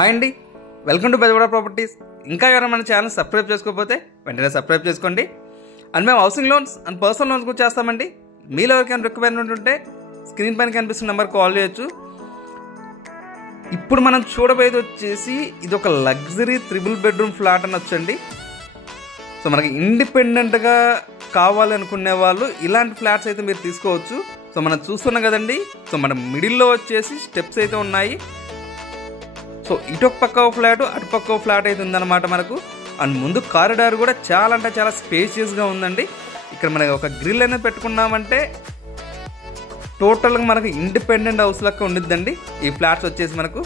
Hi అండి, welcome to Bezawada properties. ఇంకా ఎవరైనా మన ఛానల్ సబ్స్క్రైబ్ చేసుకోకపోతే వెంటనే సబ్స్క్రైబ్ చేసుకోండి. అండ్ మేము housing loans and personal loans కూడా చేస్తామండి. మీలో ఎవరికైనా రిక్వైర్మెంట్ ఉంటే స్క్రీన్ పైన కనిపిస్తున్న నెంబర్ కాల్ చేయొచ్చు. ఇప్పుడు మనం చూడబోయేది వచ్చేసి ఇది ఒక లగ్జరీ 3 బెడ్రూమ్ ఫ్లాట్ అని వచ్చండి. సో మనకి ఇండిపెండెంట్గా కావాలనుకునే వాళ్ళు ఇలాంటి ఫ్లాట్స్ అయితే మీరు తీసుకోవచ్చు. సో మనం చూస్తున్నాం కదండి. సో మన మిడిల్లో వచ్చేసి స్టెప్స్ అయితే ఉన్నాయి. సో ఇటొక పక్క ఫ్లాట్, అటుపక్క ఫ్లాట్ అయితే ఉందన్నమాట మనకు. అండ్ ముందు కారిడార్ కూడా చాలా అంటే చాలా స్పేషియస్గా ఉందండి. ఇక్కడ మనకి ఒక గ్రిల్ అనేది పెట్టుకున్నామంటే టోటల్గా మనకు ఇండిపెండెంట్ హౌస్ లెక్క ఉండిద్దండి ఈ ఫ్లాట్స్ వచ్చేసి మనకు.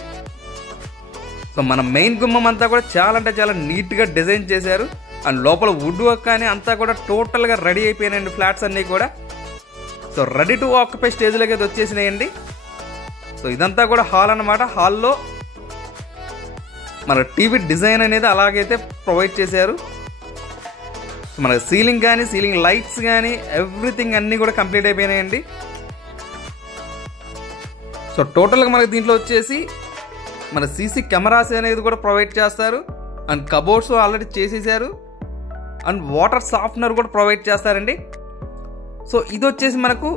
సో మన మెయిన్ గుమ్మం అంతా కూడా చాలా అంటే చాలా నీట్గా డిజైన్ చేశారు. అండ్ లోపల వుడ్ వర్క్ కానీ అంతా కూడా టోటల్గా రెడీ అయిపోయినాయండి ఫ్లాట్స్ అన్నీ కూడా. సో రెడీ టు ఆక్యుపై స్టేజ్లోకి అయితే వచ్చేసినాయండి. సో ఇదంతా కూడా హాల్ అన్నమాట. హాల్లో మన టీవీ డిజైన్ అనేది అలాగైతే ప్రొవైడ్ చేశారు. సో మన సీలింగ్ కానీ సీలింగ్ లైట్స్ కానీ ఎవ్రీథింగ్ అన్నీ కూడా కంప్లీట్ అయిపోయినాయండి. సో టోటల్గా మనకి దీంట్లో వచ్చేసి మన సీసీ కెమెరాస్ అనేది కూడా ప్రొవైడ్ చేస్తారు. అండ్ కబోర్డ్స్ ఆల్రెడీ చేసేసారు. అండ్ వాటర్ సాఫ్ట్నర్ కూడా ప్రొవైడ్ చేస్తారండి. సో ఇది వచ్చేసి మనకు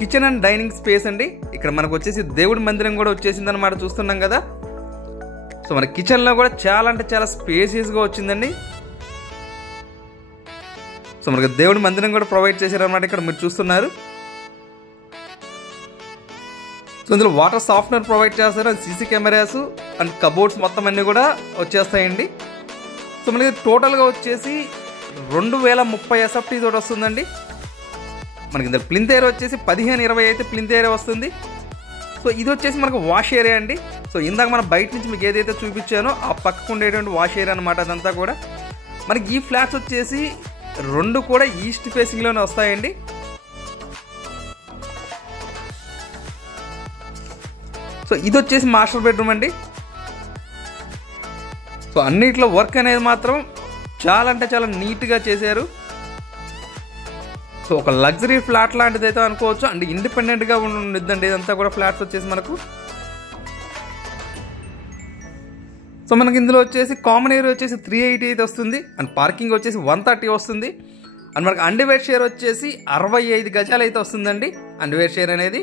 కిచెన్ అండ్ డైనింగ్ స్పేస్ అండి. ఇక్కడ మనకు వచ్చేసి దేవుడి మందిరం కూడా వచ్చేసింది అనమాట, చూస్తున్నాం కదా. సో మన కిచెన్లో కూడా చాలా అంటే చాలా స్పేసియస్గా వచ్చిందండి. సో మనకి దేవుడి మందిరం కూడా ప్రొవైడ్ చేశారనమాట, ఇక్కడ మీరు చూస్తున్నారు. సో ఇందులో వాటర్ సాఫ్ట్నర్ ప్రొవైడ్ చేస్తారు. And CC cameras and cupboards మొత్తం అన్నీ కూడా వచ్చేస్తాయండి. సో మనకి టోటల్గా వచ్చేసి 2030 ఎస్ఎఫ్టీ తోటి వస్తుందండి. మనకి ఇందులో ప్లింత్ ఏరియా వచ్చేసి 15-20 అయితే ప్లింత్ ఏరియా వస్తుంది. సో ఇది వచ్చేసి మనకు వాష్ ఏరియా అండి. సో ఇందాక మనం బయట నుంచి మీకు ఏదైతే చూపించానో ఆ పక్కకు ఉండేటువంటి వాష్ ఏరియా అనమాట అదంతా కూడా. మనకి ఈ ఫ్లాట్స్ వచ్చేసి 2 కూడా ఈస్ట్ ఫేసింగ్లోనే వస్తాయండి. సో ఇది వచ్చేసి మాస్టర్ బెడ్రూమ్ అండి. సో అన్నిట్లో వర్క్ అనేది మాత్రం చాలా అంటే చాలా నీట్గా చేశారు. సో ఒక లగ్జరీ ఫ్లాట్ లాంటిది అయితే అనుకోవచ్చు. అండ్ ఇండిపెండెంట్గా ఉండిద్దండి ఇదంతా కూడా ఫ్లాట్స్ వచ్చేసి మనకు. సో మనకి ఇందులో వచ్చేసి కామన్ ఏరియా వచ్చేసి 380 అయితే వస్తుంది. అండ్ పార్కింగ్ వచ్చేసి 130 వస్తుంది. అండ్ మనకి అండర్వేర్ షేర్ వచ్చేసి 65 గజాలు అయితే వస్తుందండి అండర్వేర్ షేర్ అనేది.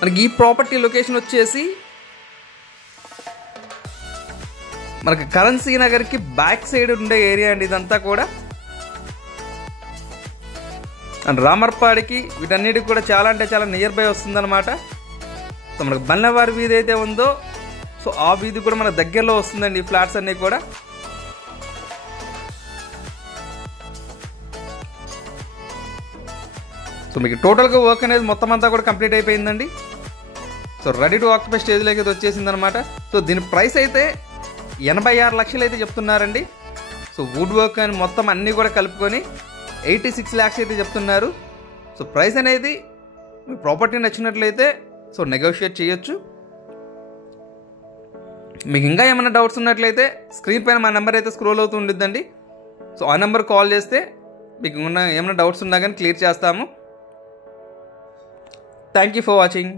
మనకి ఈ ప్రాపర్టీ లొకేషన్ వచ్చేసి మనకి కరెన్సీ నగర్కి బ్యాక్ సైడ్ ఉండే ఏరియా అండి ఇదంతా కూడా. అండ్ రామర్పాడికి వీటన్నిటికి కూడా చాలా అంటే చాలా నియర్ బై వస్తుందన్నమాట. సో మనకు బన్నవారి వీధి అయితే ఉందో సో ఆ వీధి కూడా మన దగ్గరలో వస్తుందండి ఈ ఫ్లాట్స్ అన్నీ కూడా. సో మీకు టోటల్గా వర్క్ అనేది మొత్తం అంతా కూడా కంప్లీట్ అయిపోయిందండి. సో రెడీ టు ఆక్యుపై స్టేజ్లోకి అయితే వచ్చేసింది అనమాట. సో దీని ప్రైస్ అయితే 86 లక్షలు అయితే చెప్తున్నారండి. సో వుడ్ వర్క్ అని మొత్తం అన్నీ కూడా కలుపుకొని 86 lakhs అయితే చెప్తున్నారు. సో ప్రైస్ అనేది మీ ప్రాపర్టీ నచ్చినట్లయితే సో నెగోషియేట్ చేయొచ్చు. మీకు ఇంకా ఏమైనా డౌట్స్ ఉన్నట్లయితే స్క్రీన్ పైన మా నెంబర్ అయితే స్క్రోల్ అవుతూ ఉండిద్దండి. సో ఆ నెంబర్ కాల్ చేస్తే మీకు ఏమైనా డౌట్స్ ఉన్నా కానీ క్లియర్ చేస్తాము. Thank you for watching.